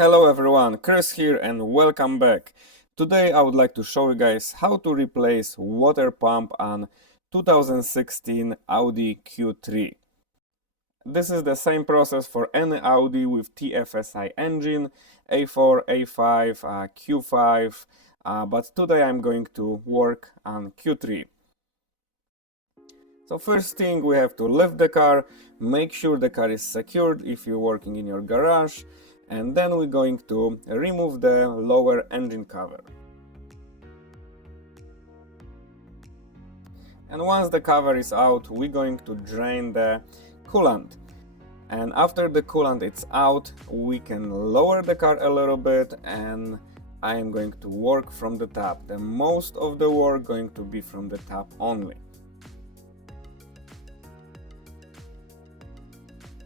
Hello everyone, Chris here and welcome back. Today I would like to show you guys how to replace water pump on 2016 Audi Q3. This is the same process for any Audi with TFSI engine, A4, A5, Q5, but today I'm going to work on Q3. So first thing, we have to lift the car, make sure the car is secured if you're working in your garage, and then we're going to remove the lower engine cover. And once the cover is out, we're going to drain the coolant. And after the coolant is out, we can lower the car a little bit, and I am going to work from the top. The most of the work going to be from the top only.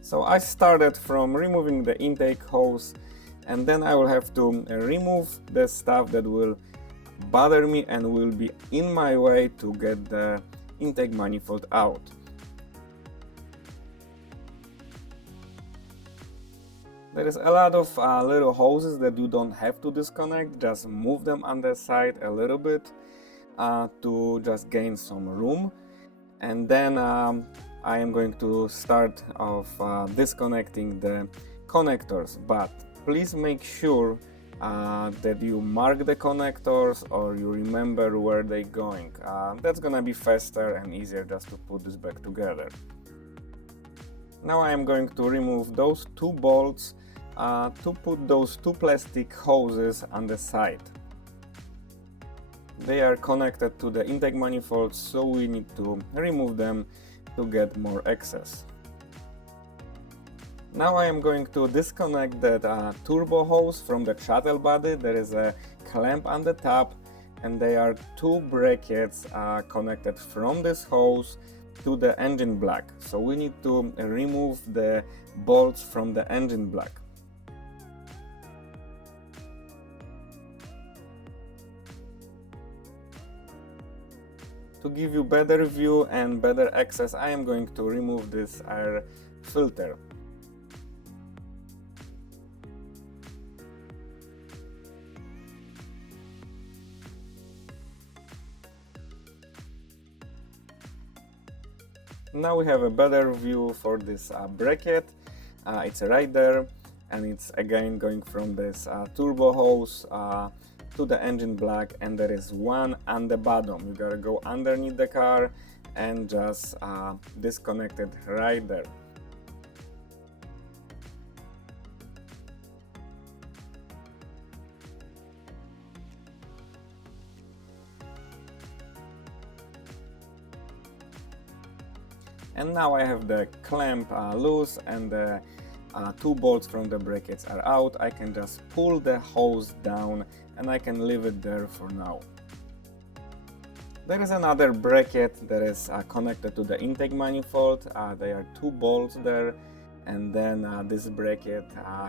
So I started from removing the intake hose, and then I will have to remove the stuff that will bother me and will be in my way to get the intake manifold out. There is a lot of little hoses that you don't have to disconnect, just move them on the side a little bit to just gain some room, and then I am going to start off disconnecting the connectors, but please make sure that you mark the connectors or you remember where they're going. That's gonna be faster and easier just to put this back together. Now I am going to remove those two bolts to put those two plastic hoses on the side. They are connected to the intake manifold, so we need to remove them to get more access. Now I am going to disconnect that turbo hose from the throttle body. There is a clamp on the top, and there are two brackets connected from this hose to the engine block. So we need to remove the bolts from the engine block. To give you better view and better access, I am going to remove this air filter. Now we have a better view for this bracket. It's right there, and it's again going from this turbo hose to the engine block, and there is one on the bottom. You gotta go underneath the car and just disconnect it right there. And now I have the clamp loose and the two bolts from the brackets are out. I can just pull the hose down and I can leave it there for now. There is another bracket that is connected to the intake manifold. There are two bolts there, and then this bracket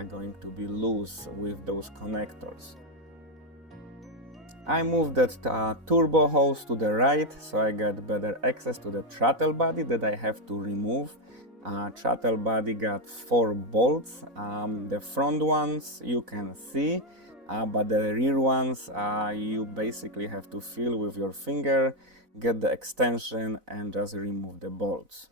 going to be loose with those connectors. I moved that turbo hose to the right, so I get better access to the throttle body that I have to remove. Throttle body got 4 bolts. The front ones you can see, but the rear ones you basically have to feel with your finger, get the extension and just remove the bolts.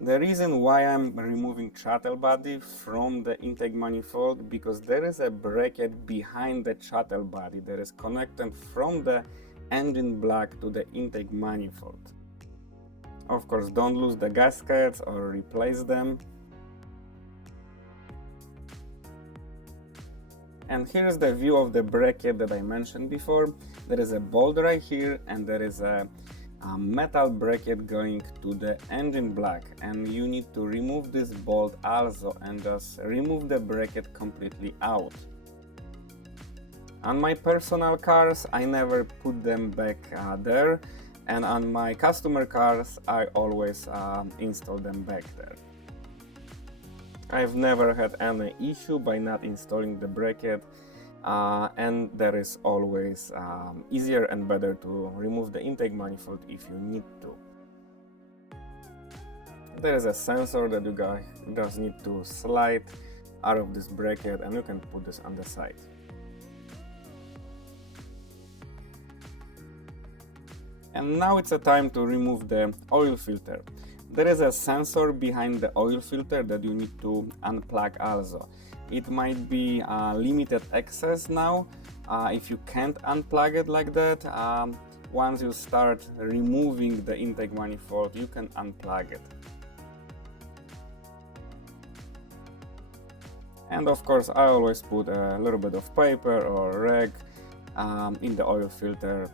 The reason why I'm removing throttle body from the intake manifold, because there is a bracket behind the throttle body that is connected from the engine block to the intake manifold. Of course, don't lose the gaskets or replace them. And here's the view of the bracket that I mentioned before. There is a bolt right here, and there is a metal bracket going to the engine block, and you need to remove this bolt also and just remove the bracket completely out. On my personal cars I never put them back there, and on my customer cars I always install them back there. I've never had any issue by not installing the bracket, and there is always easier and better to remove the intake manifold if you need to. There is a sensor that you guys just need to slide out of this bracket, and you can put this on the side. And now it's a time to remove the oil filter. There is a sensor behind the oil filter that you need to unplug also. It might be limited access now. If you can't unplug it like that, once you start removing the intake manifold, you can unplug it. And of course, I always put a little bit of paper or rag in the oil filter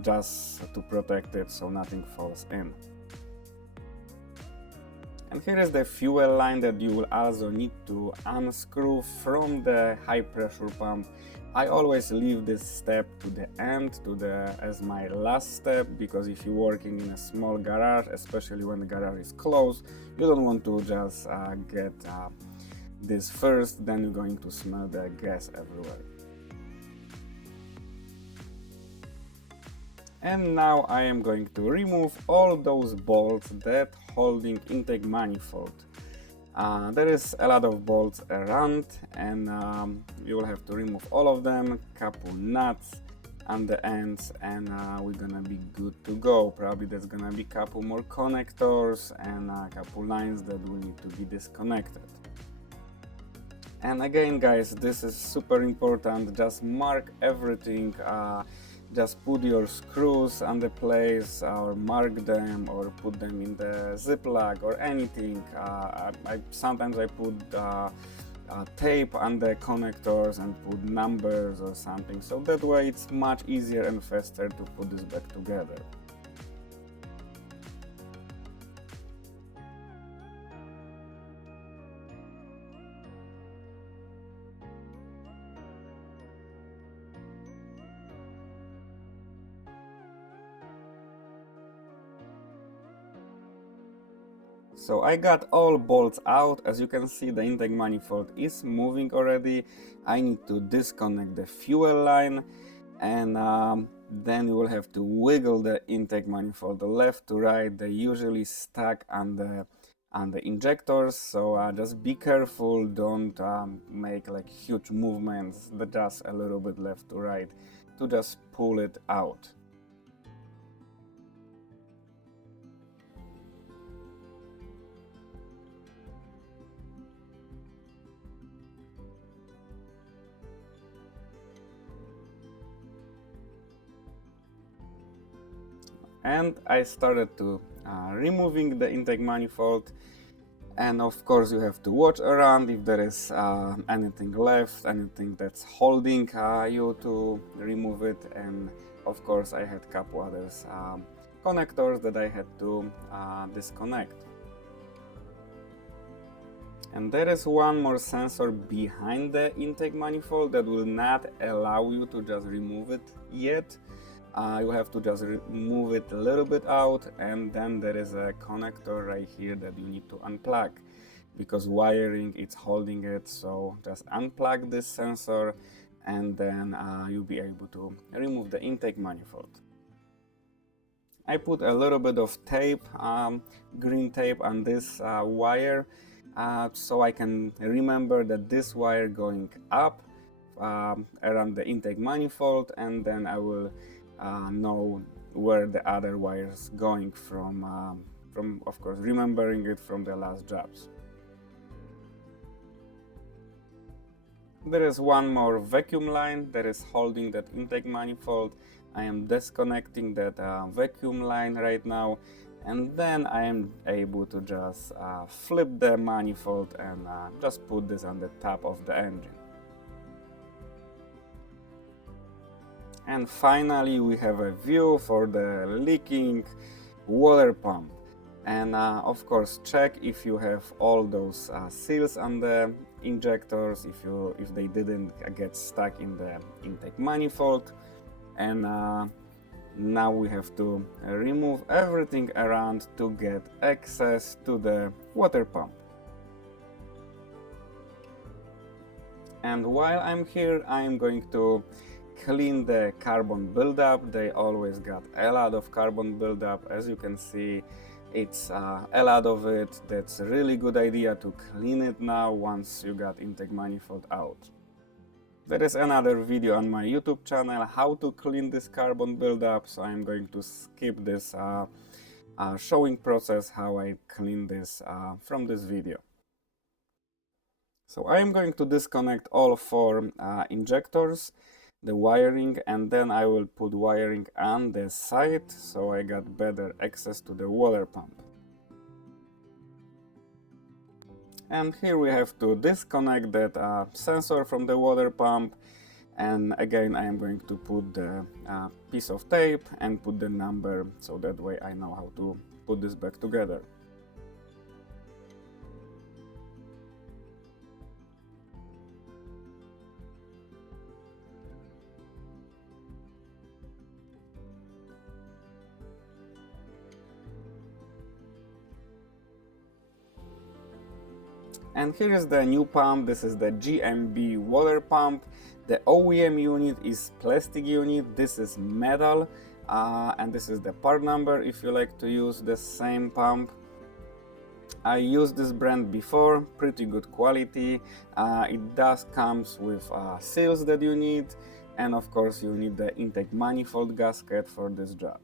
just to protect it so nothing falls in. And here is the fuel line that you will also need to unscrew from the high pressure pump. I always leave this step to the end, as my last step, because if you're working in a small garage, especially when the garage is closed, you don't want to just get this first, then you're going to smell the gas everywhere. And now I am going to remove all those bolts that holding intake manifold. There is a lot of bolts around, and you will have to remove all of them, couple nuts on the ends, and we're gonna be good to go. Probably there's gonna be couple more connectors and a couple lines that will need to be disconnected. And again, guys, this is super important. Just mark everything. Just put your screws on the place, or mark them, or put them in the ziplock or anything. Sometimes I put tape on the connectors and put numbers or something, so that way it's much easier and faster to put this back together. So I got all bolts out. As you can see, the intake manifold is moving already. I need to disconnect the fuel line, and then you will have to wiggle the intake manifold left to right. They usually stuck on the injectors, so just be careful. Don't make like huge movements, but just a little bit left to right to just pull it out. And I started to removing the intake manifold, and of course you have to watch around if there is anything left, anything that's holding you to remove it. And of course I had a couple others connectors that I had to disconnect. And there is one more sensor behind the intake manifold that will not allow you to just remove it yet. You have to just move it a little bit out, and then there is a connector right here that you need to unplug, because wiring it's holding it. So just unplug this sensor, and then you'll be able to remove the intake manifold. I put a little bit of tape, green tape on this wire, so I can remember that this wire going up around the intake manifold, and then I will know where the other wires going from of course remembering it from the last jobs. There is one more vacuum line that is holding that intake manifold. I am disconnecting that vacuum line right now, and then I am able to just flip the manifold and just put this on the top of the engine. And finally we have a view for the leaking water pump. And of course check if you have all those seals on the injectors, if they didn't get stuck in the intake manifold. And now we have to remove everything around to get access to the water pump. And while I'm here, I'm going to clean the carbon buildup. They always got a lot of carbon buildup. As you can see, It's a lot of it. That's a really good idea to clean it now once you got intake manifold out. There is another video on my YouTube channel how to clean this carbon buildup, so I'm going to skip this showing process how I clean this from this video. So I'm going to disconnect all 4 injectors, the wiring, and then I will put wiring on the side so I got better access to the water pump. And here we have to disconnect that sensor from the water pump, and again I am going to put the piece of tape and put the number so that way I know how to put this back together. And here is the new pump. This is the GMB water pump. The OEM unit is plastic unit, this is metal, and this is the part number if you like to use the same pump. I used this brand before, pretty good quality. It does comes with seals that you need, and of course you need the intake manifold gasket for this job.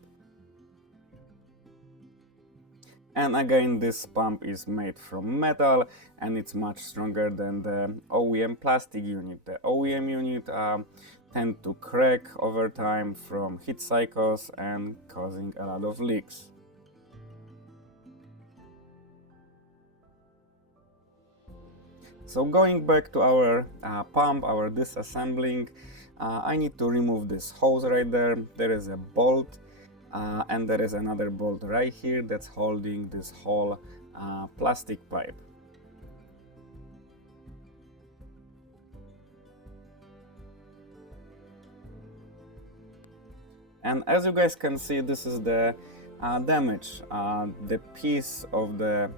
And again, this pump is made from metal and it's much stronger than the OEM plastic unit. The OEM unit tend to crack over time from heat cycles and causing a lot of leaks. So going back to our pump, our disassembling, I need to remove this hose right there. There is a bolt and there is another bolt right here that's holding this whole plastic pipe. And as you guys can see, this is the damage. The piece of the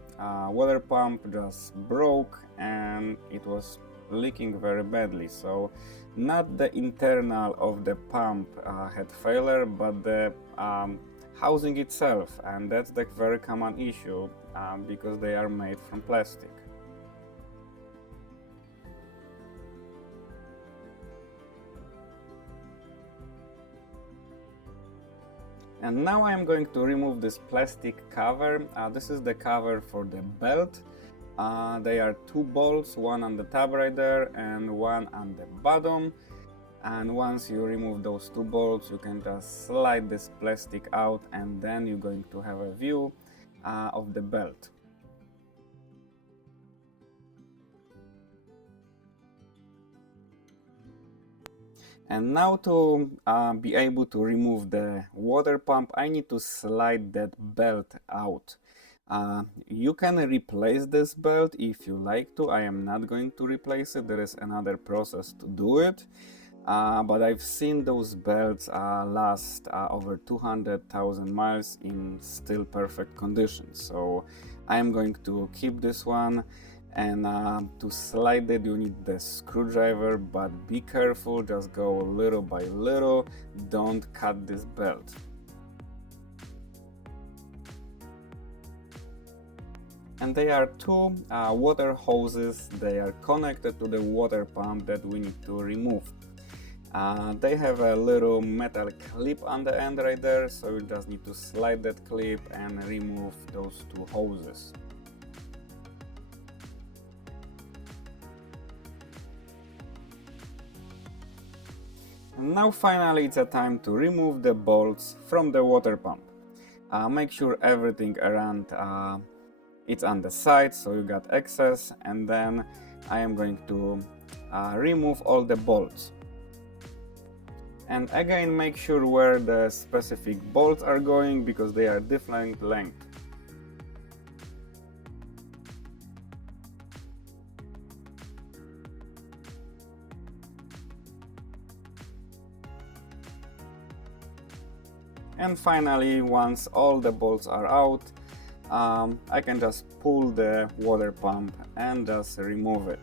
water pump just broke and it was leaking very badly. So not the internal of the pump had failure, but the housing itself, and that's the very common issue because they are made from plastic. And now I am going to remove this plastic cover. This is the cover for the belt. They are 2 bolts, one on the top right there and one on the bottom. And once you remove those 2 bolts, you can just slide this plastic out and then you're going to have a view of the belt. And now to be able to remove the water pump, I need to slide that belt out. You can replace this belt if you like to. I am not going to replace it. There is another process to do it. But I've seen those belts last over 200,000 miles in still perfect condition. So I am going to keep this one. And to slide it you need the screwdriver, but be careful, just go little by little, don't cut this belt. And they are 2 water hoses, they are connected to the water pump that we need to remove. They have a little metal clip on the end right there, so you just need to slide that clip and remove those 2 hoses. And now finally it's a time to remove the bolts from the water pump. Make sure everything around it's on the side so you got access, and then I am going to remove all the bolts. And again, make sure where the specific bolts are going because they are different length. And finally, once all the bolts are out, I can just pull the water pump and just remove it.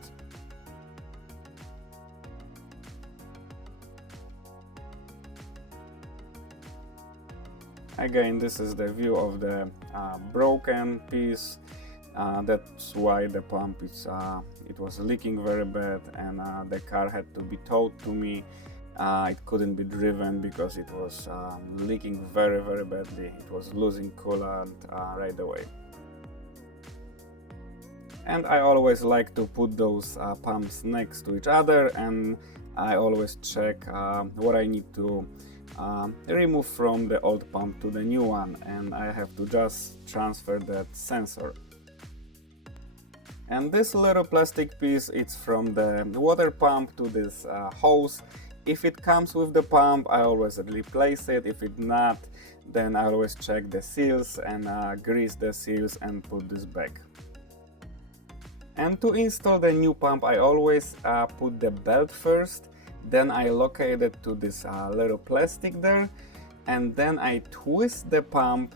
Again, this is the view of the broken piece. That's why the pump is it was leaking very bad, and the car had to be towed to me. It couldn't be driven because it was leaking very badly. It was losing coolant right away. And I always like to put those pumps next to each other, and I always check what I need to remove from the old pump to the new one, and I have to just transfer that sensor. And this little plastic piece, it's from the water pump to this hose. If it comes with the pump, I always replace it. If it's not, then I always check the seals and grease the seals and put this back. And to install the new pump, I always put the belt first, then I locate it to this little plastic there, and then I twist the pump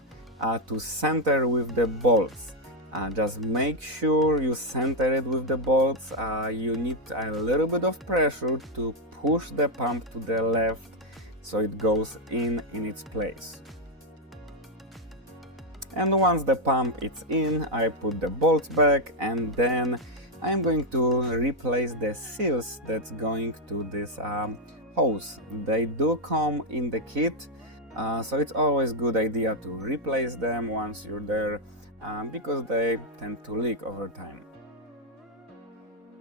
to center with the bolts. Just make sure you center it with the bolts. You need a little bit of pressure to push the pump to the left so it goes in its place. And once the pump is in, I put the bolts back, and then I'm going to replace the seals that's going to this hose. They do come in the kit, so it's always a good idea to replace them once you're there, because they tend to leak over time.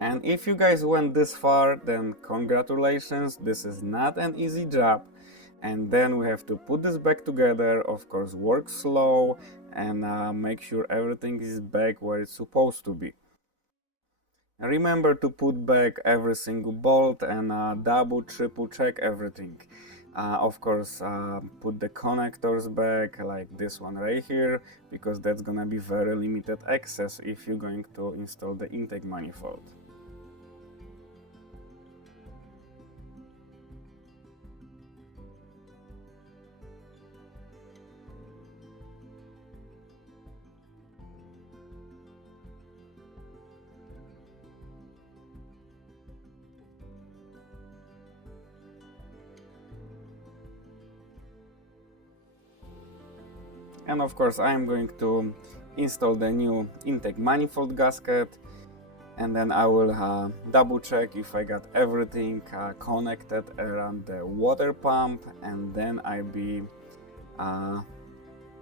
And if you guys went this far, then congratulations, this is not an easy job. And then we have to put this back together, of course work slow and make sure everything is back where it's supposed to be. Remember to put back every single bolt and double, triple check everything. Of course, put the connectors back, like this one right here, because that's gonna be very limited access if you're going to install the intake manifold. And of course I'm going to install the new intake manifold gasket, and then I will double check if I got everything connected around the water pump, and then I'll be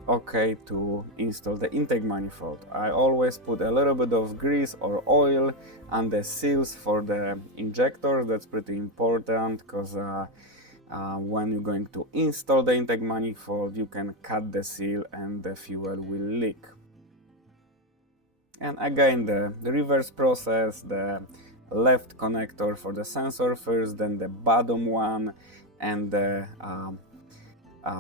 okay to install the intake manifold. I always put a little bit of grease or oil on the seals for the injector. That's pretty important, because when you're going to install the intake manifold, you can cut the seal and the fuel will leak. And again, the reverse process, the left connector for the sensor first, then the bottom one, and the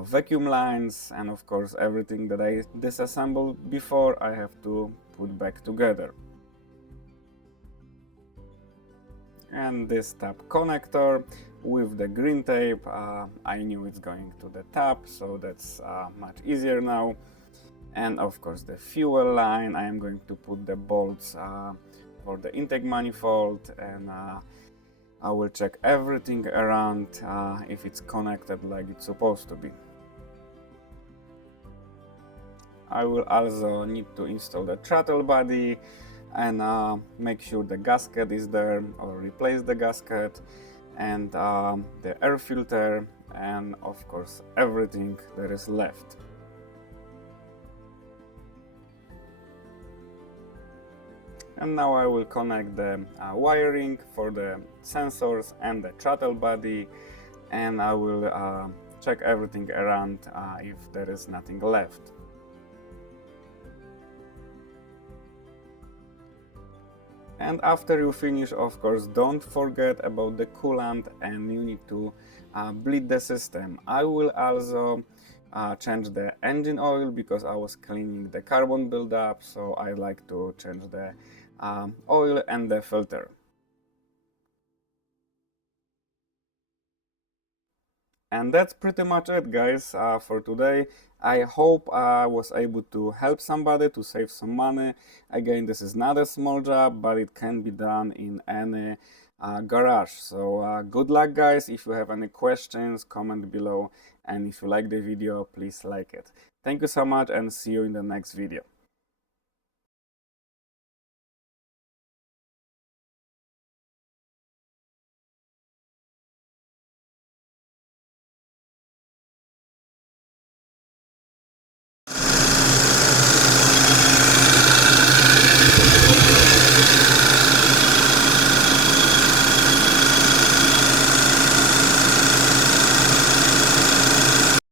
vacuum lines, and of course everything that I disassembled before I have to put back together. And this top connector with the green tape, I knew it's going to the top, so that's much easier now. And of course the fuel line, I am going to put the bolts for the intake manifold, and I will check everything around if it's connected like it's supposed to be. I will also need to install the throttle body and make sure the gasket is there, or replace the gasket, and the air filter, and of course everything that is left. And now I will connect the wiring for the sensors and the throttle body, and I will check everything around if there is nothing left. And after you finish, of course, don't forget about the coolant, and you need to bleed the system. I will also change the engine oil because I was cleaning the carbon buildup, so I like to change the oil and the filter. And that's pretty much it, guys, for today. I hope I was able to help somebody to save some money. Again, this is not a small job, but it can be done in any garage. So good luck, guys. If you have any questions, comment below. And if you like the video, please like it. Thank you so much and see you in the next video.